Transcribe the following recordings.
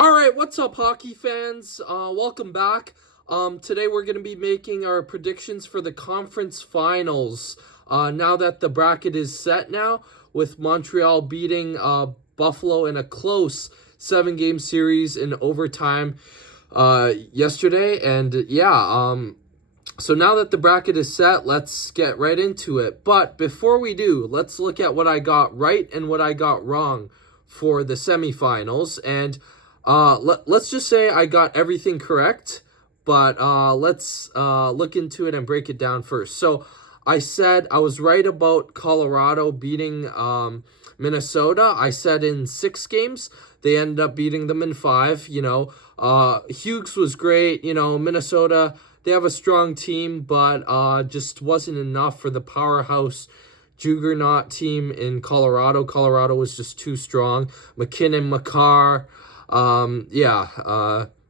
All right, what's up, hockey fans? Welcome back. Today we're going to be making our predictions for the conference finals. Now that the bracket is set now, with Montreal beating Buffalo in a close seven-game series in overtime yesterday, and so now that the bracket is set, let's get right into it. But before we do, let's look at what I got right and what I got wrong for the semifinals. And let's just say I got everything correct, but let's look into it and break it down first. So I said I was right about Colorado beating Minnesota. I said in 6 games. They ended up beating them in 5. Hughes was great. Minnesota, they have a strong team, but just wasn't enough for the powerhouse juggernaut team in Colorado. Colorado was just too strong. McKinnon, Makar,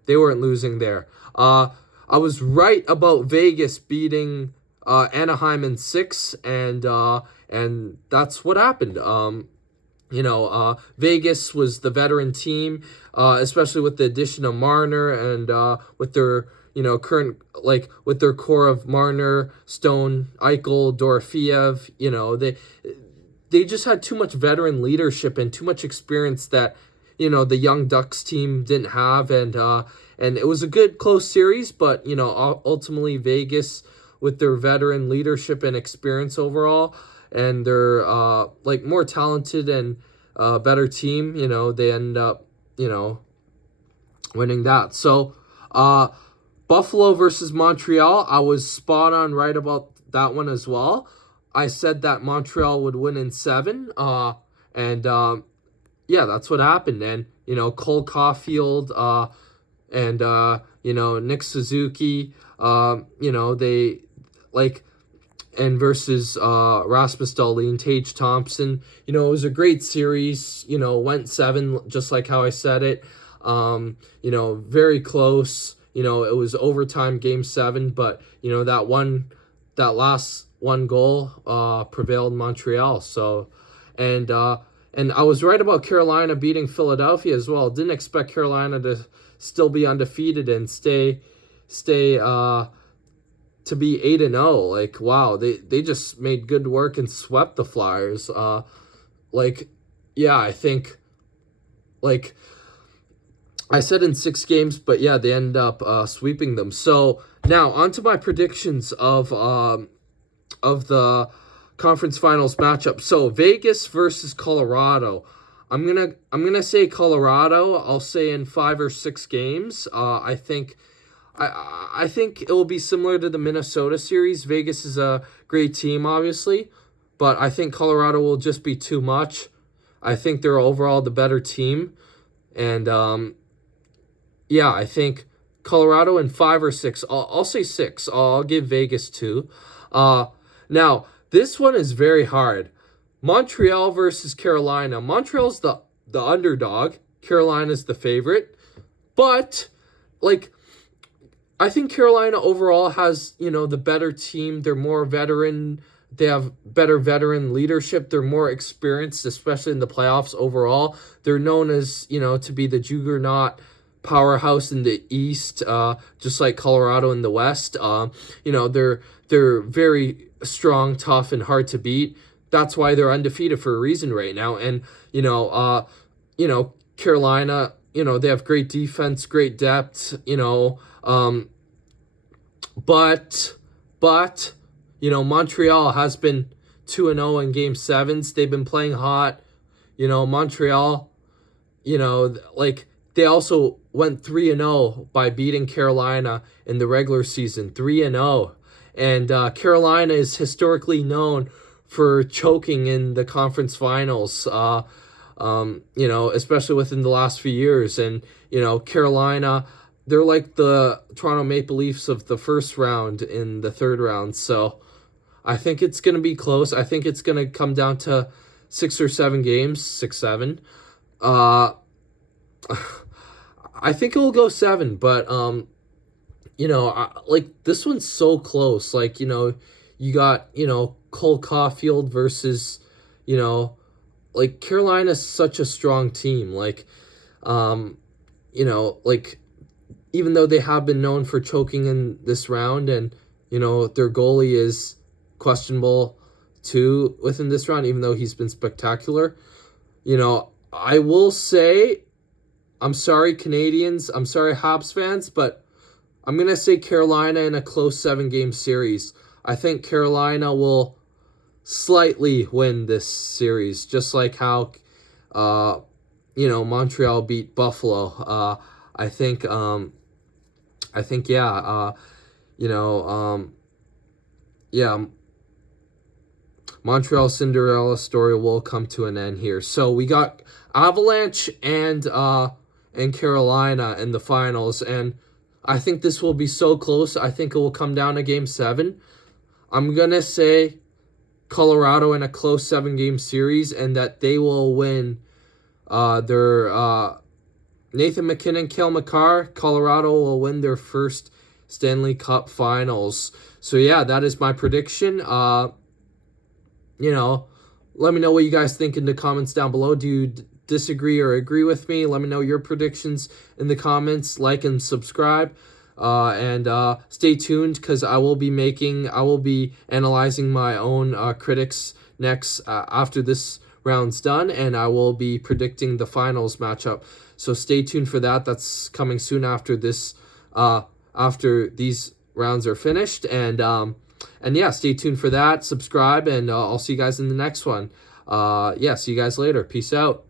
they weren't losing there. I was right about Vegas beating Anaheim in 6, and that's what happened. Vegas was the veteran team, especially with the addition of Marner and with their with their core of Marner, Stone, Eichel, Dorofeev. They just had too much veteran leadership and too much experience that the Young Ducks team didn't have, and it was a good close series, but ultimately Vegas, with their veteran leadership and experience overall, and their more talented and better team, they end up winning that. So Buffalo versus Montreal, I was spot on right about that one as well. I said that Montreal would win in 7, and that's what happened. And Cole Caulfield and Nick Suzuki, they and versus Rasmus Dahlin, Tage Thompson. It was a great series. Went 7, just like how I said it. Very close. It was overtime, game 7, but that last one goal prevailed Montreal. So, and I was right about Carolina beating Philadelphia as well. Didn't expect Carolina to still be undefeated and stay to be 8-0. Wow, they just made good work and swept the Flyers. I think I said in 6 games, but they end up sweeping them. So now on to my predictions of the conference finals matchup. So Vegas versus Colorado. I'm gonna say Colorado. I'll say in 5 or 6 games. I think it will be similar to the Minnesota series. Vegas is a great team, obviously, but I think Colorado will just be too much. I think they're overall the better team, and I think Colorado in 5 or 6. I'll say 6. I'll give Vegas 2. Now this one is very hard. Montreal versus Carolina. Montreal's the underdog. Carolina's the favorite, but I think Carolina overall has, the better team. They're more veteran. They have better veteran leadership. They're more experienced, especially in the playoffs overall. They're known as, to be the juggernaut powerhouse in the East, just like Colorado in the West. They're very strong, tough, and hard to beat. That's why they're undefeated for a reason right now. And, Carolina, they have great defense, great depth, but Montreal has been 2-0 in game 7s. They've been playing hot. Montreal, they also went 3-0 by beating Carolina in the regular season, 3-0. And Carolina is historically known for choking in the conference finals, especially within the last few years. And, Carolina, they're like the Toronto Maple Leafs of the first round in the third round. So I think it's going to be close. I think it's going to come down to 6 or 7 games, 6-7. I think it will go 7, but, this one's so close. You got, Cole Caulfield versus, Carolina's such a strong team. like, even though they have been known for choking in this round, and their goalie is questionable too within this round, even though he's been spectacular. I will say, I'm sorry, Canadians, I'm sorry, Habs fans, but I'm going to say Carolina in a close 7-game series. I think Carolina will slightly win this series, just like how, Montreal beat Buffalo. I think, yeah, Montreal Cinderella story will come to an end here. So we got Avalanche and Carolina in the finals, and I think this will be so close. I think it will come down to Game 7. I'm going to say Colorado in a close 7-game series, and that they will win their Nathan McKinnon, Cale Makar. Colorado will win their first Stanley Cup Finals. So yeah, that is my prediction. Let me know what you guys think in the comments down below. Do you disagree or agree with me? Let me know your predictions in the comments. Like and subscribe. And stay tuned, because I will be analyzing my own critics next after this round's done, and I will be predicting the finals matchup. So stay tuned for that. That's coming soon after this, after these rounds are finished. And yeah, stay tuned for that. Subscribe, and I'll see you guys in the next one. See you guys later. Peace out.